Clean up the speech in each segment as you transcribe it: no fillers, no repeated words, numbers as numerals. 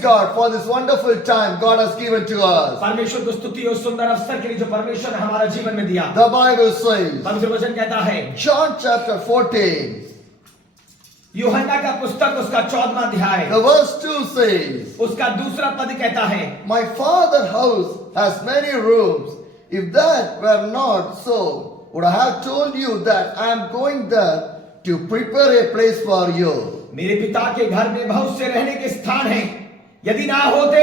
God for this wonderful time God has given to us. परमेश्वर को स्तुति और सुंदर अवसर के लिए जो परमेश्वर ने हमारा जीवन में दिया। The Bible says, पवित्र वचन कहता है, John chapter 14, यूहन्ना का पुस्तक उसका 14वां अध्याय the verse 2 says, उसका दूसरा पद कहता है, My father's house has many rooms. If that were not so, would I have told you that I am going there to prepare a place for you. मेरे पिता के घर में बहुत से रहने के स्थान हैं, यदि ना होते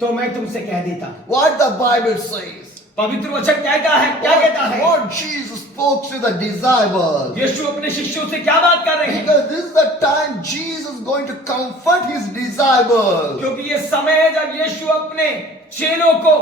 तो मैं तुमसे कह देता। What the Bible says. पवित्र वचन कहता है, क्या कहता है? What Jesus spoke to the disciples. यीशु अपने शिष्यों से क्या बात कर रहे हैं? Because this is the time Jesus is going to comfort his disciples. क्योंकि ये समय है जब यीशु अपने चेलों को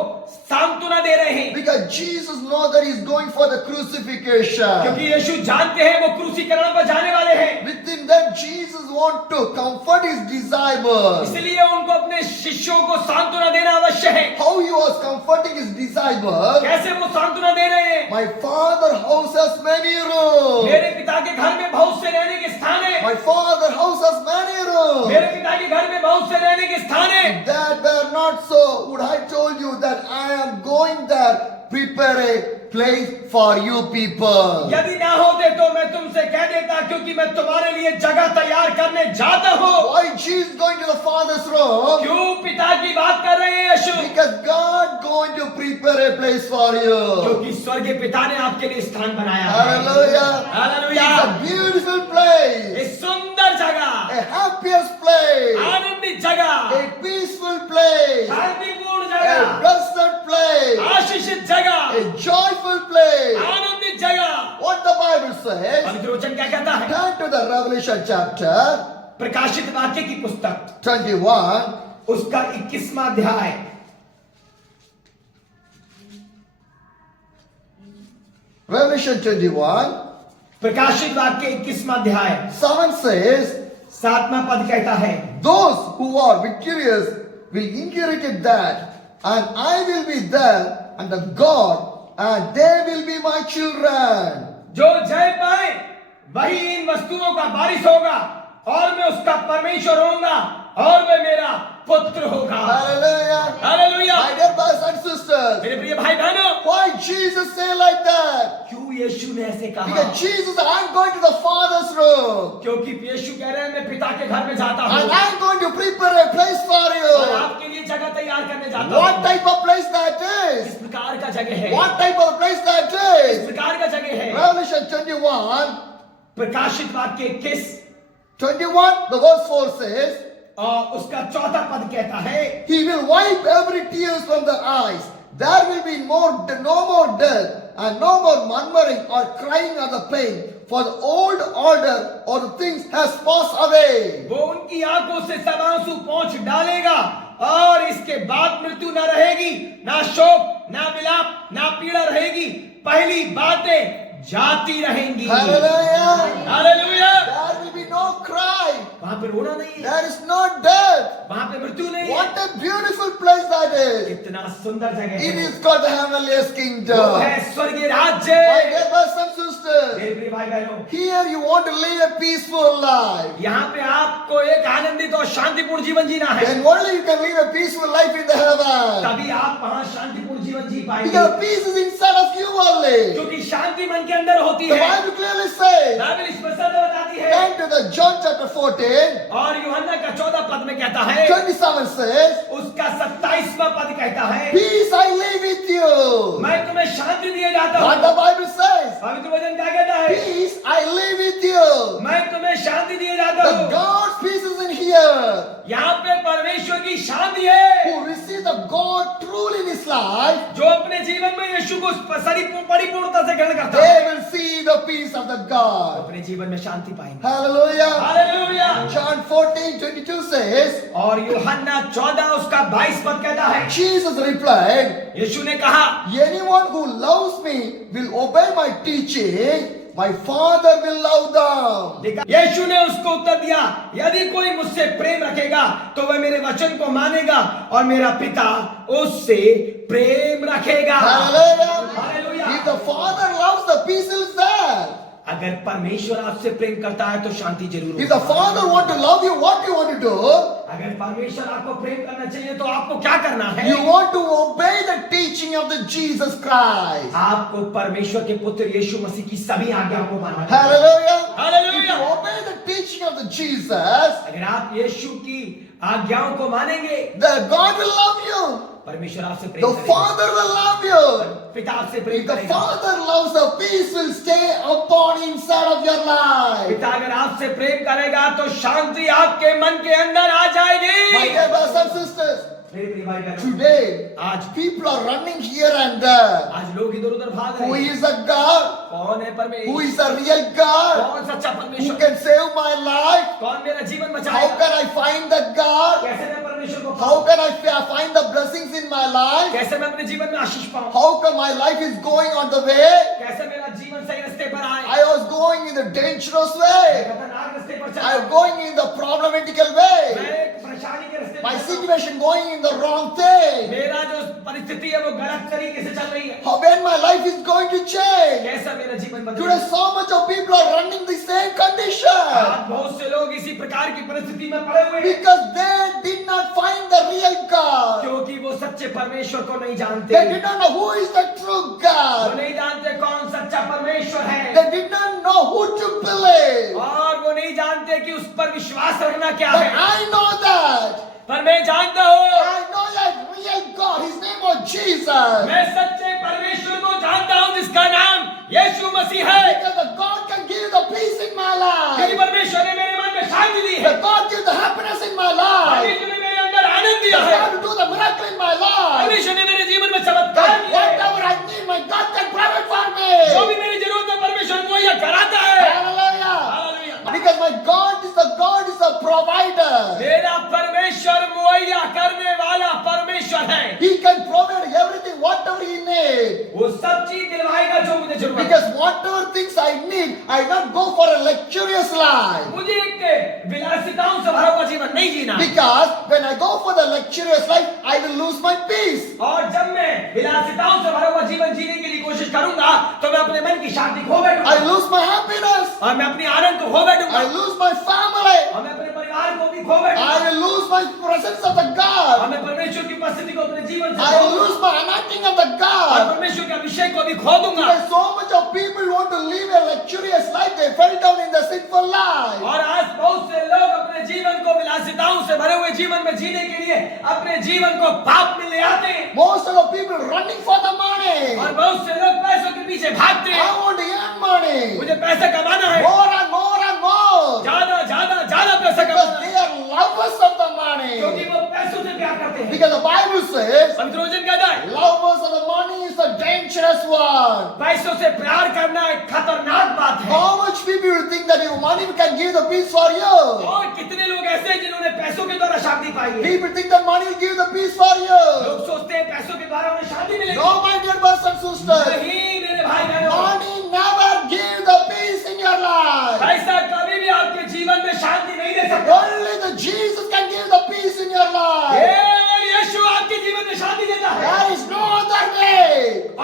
सांत्वना दे रहे हैं। Because Jesus knows that he's going for the crucifixion. क्योंकि यीशु जानते हैं वो क्रूसीकरण पर जाने वाले हैं। Within that Jesus wants to comfort his disciples. इसलिए उनको अपने शिष्यों को सांत्वना देना अवश्य है। How he was comforting his disciples. कैसे वो सांत्वना दे रहे हैं? My father's house has many rooms. मेरे पिता के घर में बहुत से रहने के स्थान हैं। My father's house has many rooms. मेरे पिता के घर में बहुत से रहने के स्थान हैं। If that were not so, would I told you that I am going there, prepare a place for you people. यदि ना होते तो मैं तुमसे कह देता, क्योंकि मैं तुम्हारे लिए जगह तैयार करने जाता हूँ। Why Jesus going to the Father's room? क्यों पिता की बात कर रहे हैं यीशु? Because God going to prepare a place for you. क्योंकि स्वर्गीय पिता ने आपके लिए स्थान बनाया है। Hallelujah. Hallelujah. It's a beautiful place. एक सुंदर जगह, A happiest place. आनंदित जगह, A peaceful place. शांतिपूर्ण A जगह, blessed place. आशीषित जगह, A joyful place. आनंदित जगह। What the Bible says. पवित्र वचन क्या कहता है? Turn to the Revelation chapter प्रकाशित वाक्य की पुस्तक 21. उसका 21वां अध्याय। Revelation 21. प्रकाशित वाक्य 21वां अध्याय 7 says, 7वां पद कहता है, those who are victorious will inherit that, and I will be there, and the God, and they will be my children. जो जय पाए वही इन वस्तुओं का वारिस होगा, और मैं उसका परमेश्वर होऊंगा, और वह मेरा पुत्र होगा। Hallelujah. Hallelujah. My dear brothers and sisters, मेरे प्रिय भाई बहनों, why Jesus say like that? क्यों यीशु ने ऐसे कहा? Because Jesus said, I'm going to the Father's room, क्योंकि यीशु कह रहे हैं मैं पिता के घर में जाता हूँ and I'm going to prepare a place for और you. आपके लिए जगह तैयार करने जाता हूँ। What type of place that इस is? प्रकार का जगह है। What type of place that इस is? प्रकार का जगह है। Revelation 21, प्रकाशित वाक्य 21, the verse 4 says, और उसका 4था पद कहता है, He will wipe every tears from their eyes. There will be no more death, and no more murmuring or crying or the pain, for the old order or the things has passed away. वो उनकी आंखों से सब आंसू पोंछ डालेगा, और इसके बाद मृत्यु न रहेगी, ना शोक, ना विलाप, ना पीड़ा रहेगी, पहली बातें जाती रहेंगी। Hallelujah. Hallelujah. There will be no cry. वहां पे रोना नहीं है, There is no death. वहां पे मृत्यु नहीं है। What a beautiful place that is. कितना सुंदर जगह It है। is called the heavenliest वो kingdom. है स्वर्गीय My राज्य। dear brothers and sisters, मेरे प्रिय भाई बहनों, here you want to live a peaceful life. यहाँ पे आपको एक आनंदित और शांतिपूर्ण जीवन जीना है। Then only you can live a peaceful life in the heaven. तभी आप वहाँ शांतिपूर्ण जीवन जी पाएंगे, Because peace is inside of you only. क्योंकि शांति मन के अंदर होती The है। Bible clearly says, बाइबल स्पष्ट बताती है। turn to the John chapter 14, और यूहन्ना का 14 पद में कहता है, 27 says, उसका 27वां पद कहता है, peace I live with you. मैं तुम्हें शांति दिए जाता What हूँ। the Bible says, पवित्र वचन क्या कहता है? peace I live with you. मैं तुम्हें शांति दिए जाता The हूँ। God's peace is in here. यहाँ पे परमेश्वर की शांति है, Who receive the God truly in his life, जो अपने जीवन में यीशु को परिपूर्णता से ग्रहण करता they है, will see the peace of the God. अपने जीवन में शांति पाएंगे। Hallelujah. हालेलुया। John 14:22 says, और यूहन्ना 14 उसका 22 पद कहता है, Jesus replied, यीशु ने कहा, anyone who loves me will obey my teaching. My Father will love them. यीशु ने उसको उत्तर दिया, यदि कोई मुझसे प्रेम रखेगा तो वह मेरे वचन को मानेगा, और मेरा पिता उससे प्रेम रखेगा। Hallelujah. Hallelujah. If the Father loves, the peace is there. अगर परमेश्वर आपसे प्रेम करता है तो शांति जरूर If the होगी। Father want to love you, what you want to do? अगर परमेश्वर आपको प्रेम करना चाहिए तो आपको क्या करना है? You want to obey the teaching of the Jesus Christ. आपको परमेश्वर के पुत्र यीशु मसीह की सभी आज्ञाओं को मानना है। Hallelujah. Hallelujah. If you obey the teaching of the Jesus, अगर आप यीशु की आज्ञाओं को मानेंगे, then God will love you. परमेश्वर आपसे प्रेम The करेगा। Father will love you. पिता आपसे प्रेम If the करेगा। Father loves, the peace will stay upon inside of your life. पिता अगर आपसे प्रेम करेगा तो शांति आपके मन के अंदर आ My जाएगी। dear brothers and sisters, मेरे प्रिय भाई बहनों, today आज people are running here and there. आज लोग इधर उधर भाग Who रहे हैं। is a God? कौन है Who परमेश्वर? is a real God? कौन सच्चा Who परमेश्वर? can save my life? कौन मेरा जीवन How बचाएगा? can I find the God? कैसे मैं परमेश्वर को How पाऊं? can I find the blessings in my life? कैसे मैं अपने जीवन में आशीष पाऊं? How come my life is going on the way? कैसे मेरा जीवन सही रास्ते पर आए? I was going in the dangerous way. खतरनाक रास्ते पर चल I रहा am going in the problematical way. मैं एक परेशानी के रास्ते My पर चल रहा हूं। situation going in the wrong thing. मेरा जो परिस्थिति है वो गलत तरीके से चल रही है। When my life is going to change. कैसा मेरा जीवन Today बदलेगा? so much of people are running the same condition. आज बहुत से लोग इसी प्रकार की परिस्थिति में पड़े हुए हैं Because they did not find the real God. क्योंकि वो सच्चे परमेश्वर को नहीं जानते। They did not know who is the true वो God. नहीं जानते कौन सच्चा परमेश्वर है They did not know who to believe. और वो नहीं जानते कि उस पर विश्वास रखना क्या But है। I know that. पर मैं जानता हूँ, I know that real God. His name was Jesus. मैं सच्चे परमेश्वर को जानता हूँ जिसका नाम यीशु मसीह है। Because the God can give the peace in my क्योंकि life. परमेश्वर ने मेरे मन में शांति दी है। The God gives the happiness in my life. परमेश्वर ने मेरे अंदर आनंद The दिया है। God will do the miracle in my life. परमेश्वर ने मेरे जीवन में चमत्कार That किया है। whatever I need, my God can provide for जो me. भी मेरी जरूरत है परमेश्वर मुहैया कराता है। Hallelujah. Hallelujah. Because my God is the provider. मेरा परमेश्वर मुहैया करने वाला परमेश्वर है। He can provide everything, whatever he needs. वो सब चीज दिलवाएगा जो मुझे जरूरत है। Because whatever things I need, I not go for a luxurious life. मुझे एक विलासिताओं से भरा हुआ जीवन नहीं जीना। Because when I go for the luxurious life, I will lose my peace. और जब मैं विलासिताओं से भरा हुआ जीवन जीने के लिए कोशिश करूंगा तो मैं अपने मन की शांति खो बैठूंगा I lose my happiness. और मैं अपनी आनंद को खो बैठूंगा I lose my family. और मैं अपने परिवार को भी खो बैठूंगा I will lose my presence of the और God. मैं परमेश्वर की उपस्थिति को अपने जीवन से I खो will दूंगा lose my anointing of the और God. परमेश्वर के अभिषेक को भी खो दूंगा। Because so much of people want to live a luxurious life, they fell down in the sinful life. और आज बहुत से लोग अपने जीवन को विलासिताओं से भरे हुए जीवन में जीने के लिए अपने जीवन को पाप में ले आते हैं Most of the people running for the money. और बहुत से लोग पैसों के पीछे भागते हैं। I want to earn money. मुझे पैसा कमाना है, More and more and more. ज्यादा ज्यादा ज्यादा पैसा Because कमाना they है are lovers of the क्योंकि money. वो पैसों से प्यार करते हैं। Because the Bible says, पवित्र वचन कहता है lovers of the money is a dangerous one. पैसों से प्यार करना एक खतरनाक बात है। How much people will think that your money can give the peace for you? और कितने लोग ऐसे हैं जिन्होंने पैसों के द्वारा शांति पाई है। People think that money will give the peace for you. लोग सोचते हैं पैसों के द्वारा उन्हें शांति मिलेगी। No, my dear brothers and sisters. नहीं मेरे भाई बहनों, Money never give the peace in your life. पैसा कभी भी आपके जीवन में शांति नहीं दे सकता। Only the Jesus can give the peace in your life. केवल यीशु आपके जीवन में शांति देता है There is no other way.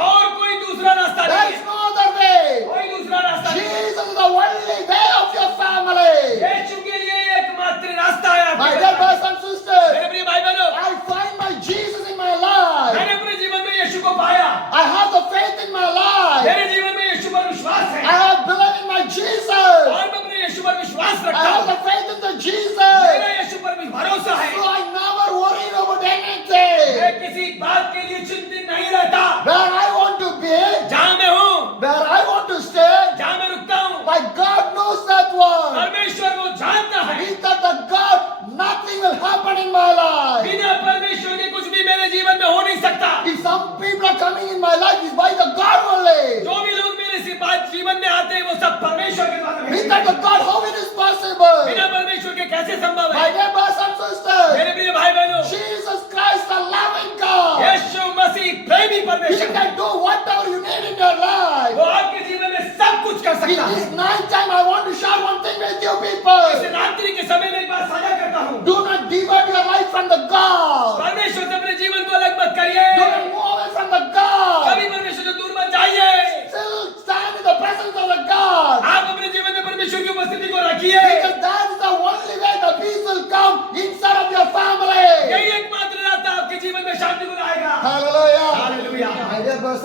और कोई दूसरा रास्ता There नहीं is है। no other way. कोई दूसरा रास्ता नहीं है। Jesus is the only way of your family. यीशु के लिए एकमात्र रास्ता है My आपके dear पास। brothers and sisters, मेरे प्रिय भाई बहनों, I find my Jesus in my life. मैंने अपने जीवन में यीशु को पाया। I have the faith in my life. मेरे जीवन में यीशु पर विश्वास है I have believed in my Jesus. और मैं अपने यीशु पर विश्वास I रखता have हूँ। the faith in the Jesus. मेरा यीशु पर भी भरोसा है। So I never worry about anything. मैं किसी बात के लिए चिंतित नहीं रहता। Where I want to be, जहाँ मैं हूँ, where I want to stay, जहाँ मैं रुकता हूँ, my God knows that one. परमेश्वर वो जानता है। Without the God, nothing will happen in my life. बिना परमेश्वर के कुछ भी मेरे जीवन में हो नहीं सकता। If some people are coming in my life, it's by the God only. जो भी लोग मेरे से बात जीवन में आते हैं वो सब परमेश्वर के द्वारा भेजे Without गए। the God, how it is possible? बिना परमेश्वर के कैसे संभव My है? dear brothers and sisters, मेरे प्रिय भाई बहनों, Jesus Christ, the loving God. यीशु मसीह प्रेमी He परमेश्वर है। can do whatever you need in your life. वो आपके जीवन में सब कुछ कर In सकता this है। night time, I want to share one thing with you people. इस रात्रि के समय में एक बात साझा करता हूँ। Do not divide your life from the God. परमेश्वर से अपने जीवन को अलग मत करिए। Do not move away from the God. कभी परमेश्वर से दूर मत जाइए। Still stand in the presence of the God. आप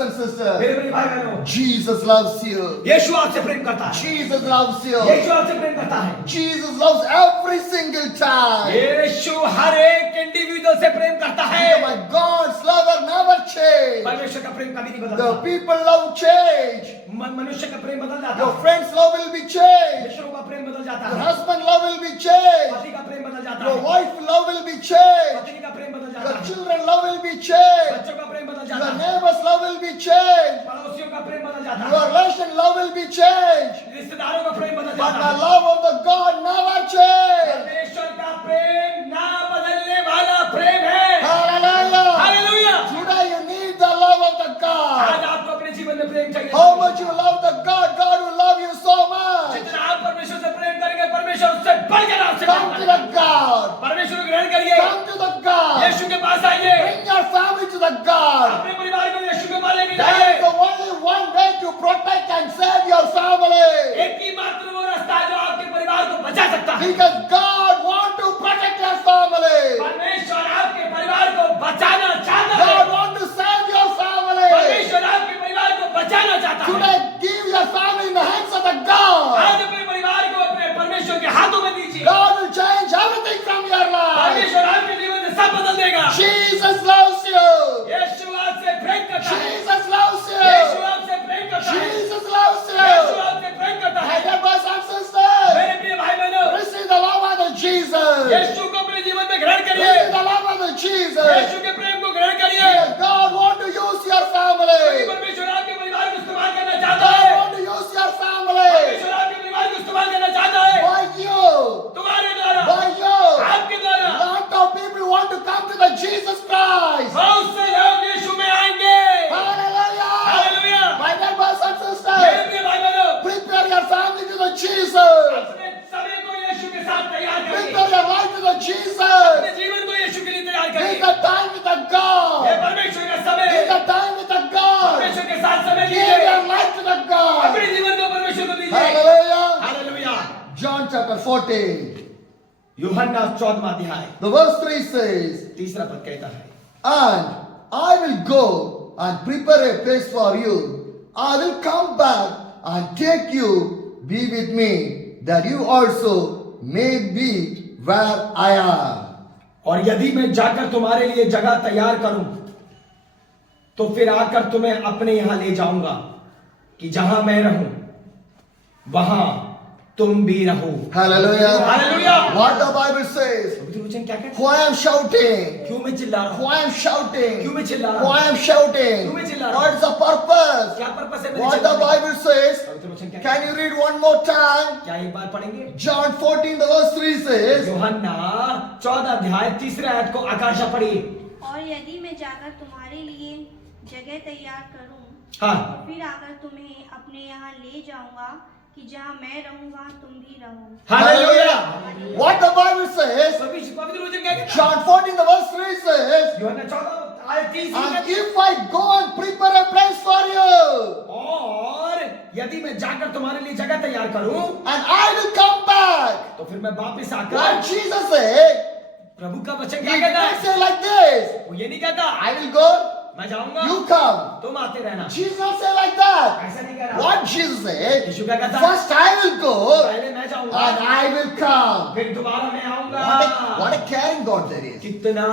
and sisters, मेरे प्रिय भाई बहनों, Jesus loves you. यीशु आपसे प्रेम करता है, Jesus loves you. यीशु आपसे प्रेम करता है, Jesus loves every single time. यीशु हर एक इंडिविजुअल से प्रेम करता है। My God's love will never change. परमेश्वर का प्रेम कभी नहीं The बदलता। people love change. मनुष्य का प्रेम बदल जाता Your है, friends' love will be changed. मित्रों का प्रेम बदल जाता Your है, husband' love will be changed. पति का प्रेम बदल जाता Your है, wife' love will be changed. पत्नी का प्रेम बदल जाता Your है, children' love will be changed. बच्चों का प्रेम बदल जाता Your है, neighbor's love will be changed. पड़ोसियों का प्रेम बदल जाता Your है, relation' love will be changed. रिश्तेदारों का प्रेम बदल But जाता the है। love of the God never changes. परमेश्वर का प्रेम ना बदलने वाला प्रेम है। Hallelujah. Hallelujah. Today you need the love of the आज God. आपको अपने जीवन में प्रेम चाहिए। How much you love the God, God will love you so much. जितना आप परमेश्वर से प्रेम करेंगे, परमेश्वर उससे बढ़कर आपसे प्रेम Come to करेगा। the God. परमेश्वर को ग्रहण करिए, Come to the God. यीशु के पास आइए, Bring your family to the God. अपने परिवार को यीशु के पास लेके That जाइए। is the only one way to protect and save your family. एक ही मात्र वो रास्ता है जो आपके परिवार को बचा सकता है। Because God wants to protect your family. परमेश्वर आपके परिवार को बचाना चाहता है। God wants to save your family. परमेश्वर आपके परिवार को बचाना चाहता है। Today give your family in the hands of the God. आज अपने परिवार को अपने परमेश्वर के हाथों में दीजिए। God will change everything from your life. परमेश्वर आपके जीवन में सब बदल देगा। Jesus loves you. यीशु आपसे प्रेम करता है। Jesus loves यीशु you. आपसे प्रेम करता है। Jesus loves यीशु you. आपसे प्रेम करता My है। dear brothers and sisters, मेरे प्रिय भाई बहनों, receive the love of the Jesus. यीशु को अपने जीवन में ग्रहण करिए। Receive the love of the Jesus. यीशु के प्रेम को ग्रहण करिए। Because God wants to use your क्योंकि family. परमेश्वर आपके परिवार को इस्तेमाल करना चाहता God है। wants to use your family. परमेश्वर आपके परिवार को इस्तेमाल करना चाहता है। By you. तुम्हारे द्वारा, By you. आपके द्वारा Lot of people want to come to the Jesus Christ. बहुत से लोग यीशु में आएंगे। Hallelujah. Hallelujah. My dear brothers and मेरे sisters, प्रिय भाई बहनों, prepare your family to the Jesus. अपने समय को यीशु के साथ तैयार करिए। Prepare your life to the अपने Jesus. जीवन को यीशु के लिए तैयार Give करिए। the time with the ये God. परमेश्वर का समय Give है। the time with the God. परमेश्वर के साथ समय Give दीजिए। your life to the God. अपने जीवन को परमेश्वर को दीजिए। Hallelujah. हालेलुया। John chapter 14. यूहन्ना 14वां अध्याय The verse 3 says, तीसरा पद कहता है, And I will go and prepare a place for you. I will come back and take you, be with me, that you also may be where I am. और यदि मैं जाकर तुम्हारे लिए जगह तैयार करूं, तो फिर आकर तुम्हें अपने यहां ले जाऊंगा, कि जहां मैं रहूं वहां तुम भी रहो। Hallelujah. Hallelujah. What the Bible says. पवित्र वचन क्या कहता है? Why I am shouting? क्यों मैं चिल्ला रहा हूं? Why I am shouting? क्यों मैं चिल्ला रहा Why हूं? I am shouting? क्यों मैं चिल्ला रहा हूं? What is the purpose? क्या पर्पस है मेरे What the चिल्लाने का? Bible says. पवित्र वचन क्या कहता Can you read one more time? है? क्या एक बार पढ़ेंगे? John 14 the verse 3 says. यूहन्ना 14 अध्याय तीसरे आयत को आकांक्षा पढ़िए। और यदि मैं जाकर तुम्हारे लिए जगह तैयार करूं, हाँ। तो फिर आकर तुम्हें अपने यहाँ ले जाऊंगा, कि जहाँ मैं रहूंगा तुम भी रहो। Hallelujah. What the Bible says. पवित्र वचन क्या कहता है? John 14 the verse 3 says. यूहन्ना 14 आयत 30 And if I go and prepare a place for you, और यदि मैं जाकर तुम्हारे लिए जगह तैयार करूं, and I will come back. तो फिर मैं वापस What आकर, Jesus said. प्रभु का वचन He क्या did कहता not है? say like this. वो ये नहीं कहता I will go, मैं जाऊंगा, you come. तुम आते रहना। Jesus not say like that. ऐसा नहीं कह रहा। What Jesus said. यीशु क्या कहता है? First I will go, पहले मैं जाऊंगा, and I will come. फिर दोबारा मैं आऊंगा। What a caring God there is. कितना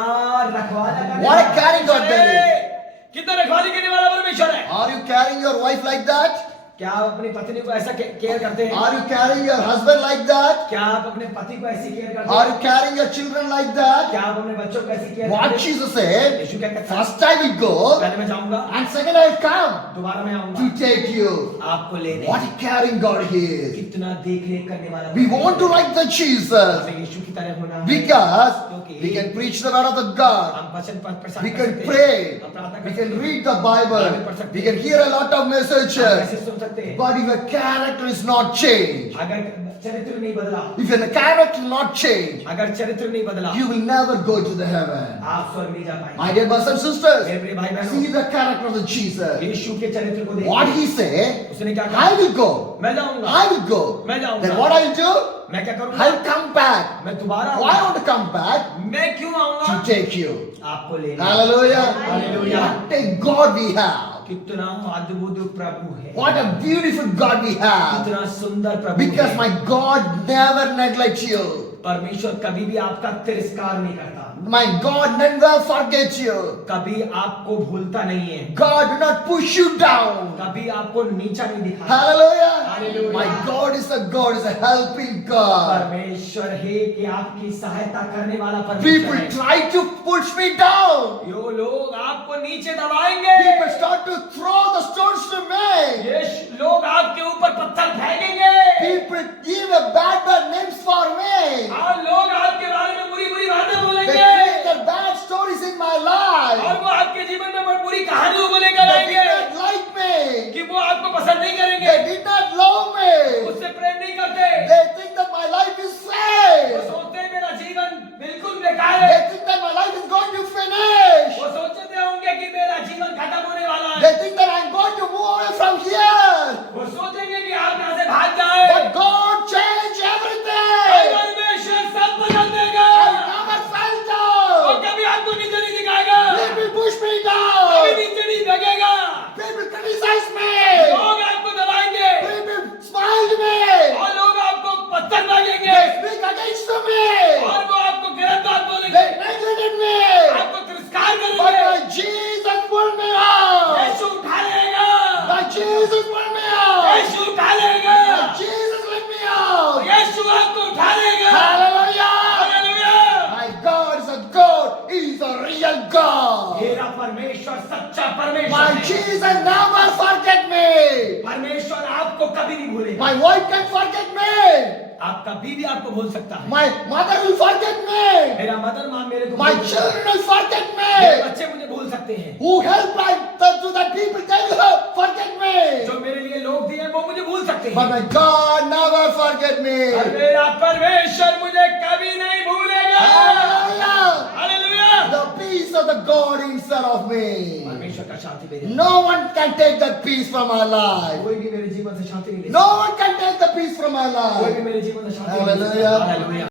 रखवाला करने What a वाला caring God परमेश्वर that है। कितना रखवाली करने वाला परमेश्वर है। Are you carrying your wife like that? क्या आप अपनी पत्नी को ऐसा केयर करते हैं? Are you carrying your husband like that? क्या आप अपने पति को ऐसी केयर करते Are हैं? you carrying your children like that? क्या आप अपने बच्चों को ऐसी केयर What करते हैं? Jesus said. यीशु क्या कहता है? First I will go, पहले मैं जाऊंगा, and second I will come दोबारा मैं आऊंगा to take you. आपको लेने। What a caring God He is. कितना देख रेख करने वाला We want to like the Jesus हमें यीशु की तरह होना है। because we can preach the word of the God. हम वचन पर प्रचार We कर can सकते हैं। pray. हम प्रार्थना We कर can सकते हैं। read the Bible. We can hear a lot of हम messages. ऐसे सुन सकते हैं। But if your character is not changed, अगर चरित्र नहीं बदला, if your character not changed, अगर चरित्र नहीं बदला, you will never go to the heaven. आप स्वर्ग नहीं जा पाएंगे। My dear brothers and sisters, मेरे प्रिय भाई बहनों, see the character of the Jesus. यीशु के चरित्र को देखिए। What He said, उसने क्या I कहा? will go. मैं जाऊंगा, I will go. मैं जाऊंगा। Then what I will do? मैं क्या I करूंगा? will come back. मैं दोबारा Why I आऊंगा। want to come back? मैं क्यों आऊंगा? To take you. आपको लेने। Hallelujah. Hallelujah. What a God we have. कितना अद्भुत प्रभु है, What a beautiful God we have. कितना सुंदर प्रभु Because है। my God never neglects you. परमेश्वर कभी भी आपका तिरस्कार नहीं करता, My God never forgets you. कभी आपको भूलता नहीं है, God do not push you down. कभी आपको नीचा नहीं दिखाता। Hallelujah. Hallelujah. My God is a helping God. परमेश्वर है कि आपकी सहायता करने वाला People परमेश्वर है। try to push me down. यो लोग आपको नीचे दबाएंगे, People start to throw the stones to me. ये लोग आपके ऊपर पत्थर फेंकेंगे, People give a bad names for me. और लोग आपके बारे में बुरी बुरी बातें They बोलेंगे, create the bad stories in my life. और वो आपके जीवन में बहुत बुरी कहानियों को लेकर They आएंगे did not like me. कि वो आपको पसंद नहीं करेंगे, They did not love me. उससे प्रेम नहीं करते, They think that my life is वो failed. सोचते हैं मेरा जीवन बिल्कुल बेकार है, They think that my life is going to finish. वो सोचते होंगे कि मेरा जीवन खत्म होने वाला है, They think that I'm going to move away from here. वो सोचेंगे कि आप यहाँ से भाग जाए, But God changed everything. परमेश्वर सब बदल देगा, I never fell वो down. कभी आपको नीचे नहीं दिखाएगा, People push me कभी down. नीचे नहीं फेंकेगा, People criticize me. लोग आपको दबाएंगे, People smiled me. और लोग आपको पत्थर मांगेंगे, They speak against me. और वो आपको गलत बात They बोलेंगे, neglected me. आपको तिरस्कार But करेंगे, my Jesus pulled me out. यीशु उठा लेगा, My Jesus pulled me out. यीशु उठा लेगा, My Jesus let me out. यीशु आपको उठा लेगा। Hallelujah. Hallelujah. My God is a God. He is a real God. मेरा परमेश्वर सच्चा परमेश्वर My है। Jesus never forget me. परमेश्वर आपको कभी नहीं भूलेगा, My wife can forget me. आपका बीवी आपको भूल सकता है, My mother will forget me. मेरा मदर माँ मेरे को My भूल सकता children will forget है, मेरे me. बच्चे मुझे भूल सकते हैं, Who help to the people, they will forget me. जो मेरे लिए लोग दिए वो मुझे भूल सकते But हैं, my God never forget me. और मेरा परमेश्वर मुझे कभी नहीं भूलेगा। Hallelujah. Hallelujah. The peace of the God inside of me. परमेश्वर का शांति मेरे, No one can take that peace from my life. कोई भी मेरे जीवन से शांति नहीं ले No one can take the peace from my सकता, कोई भी life. मेरे जीवन से शांति नहीं ले सकता। Hallelujah. हालेलुया।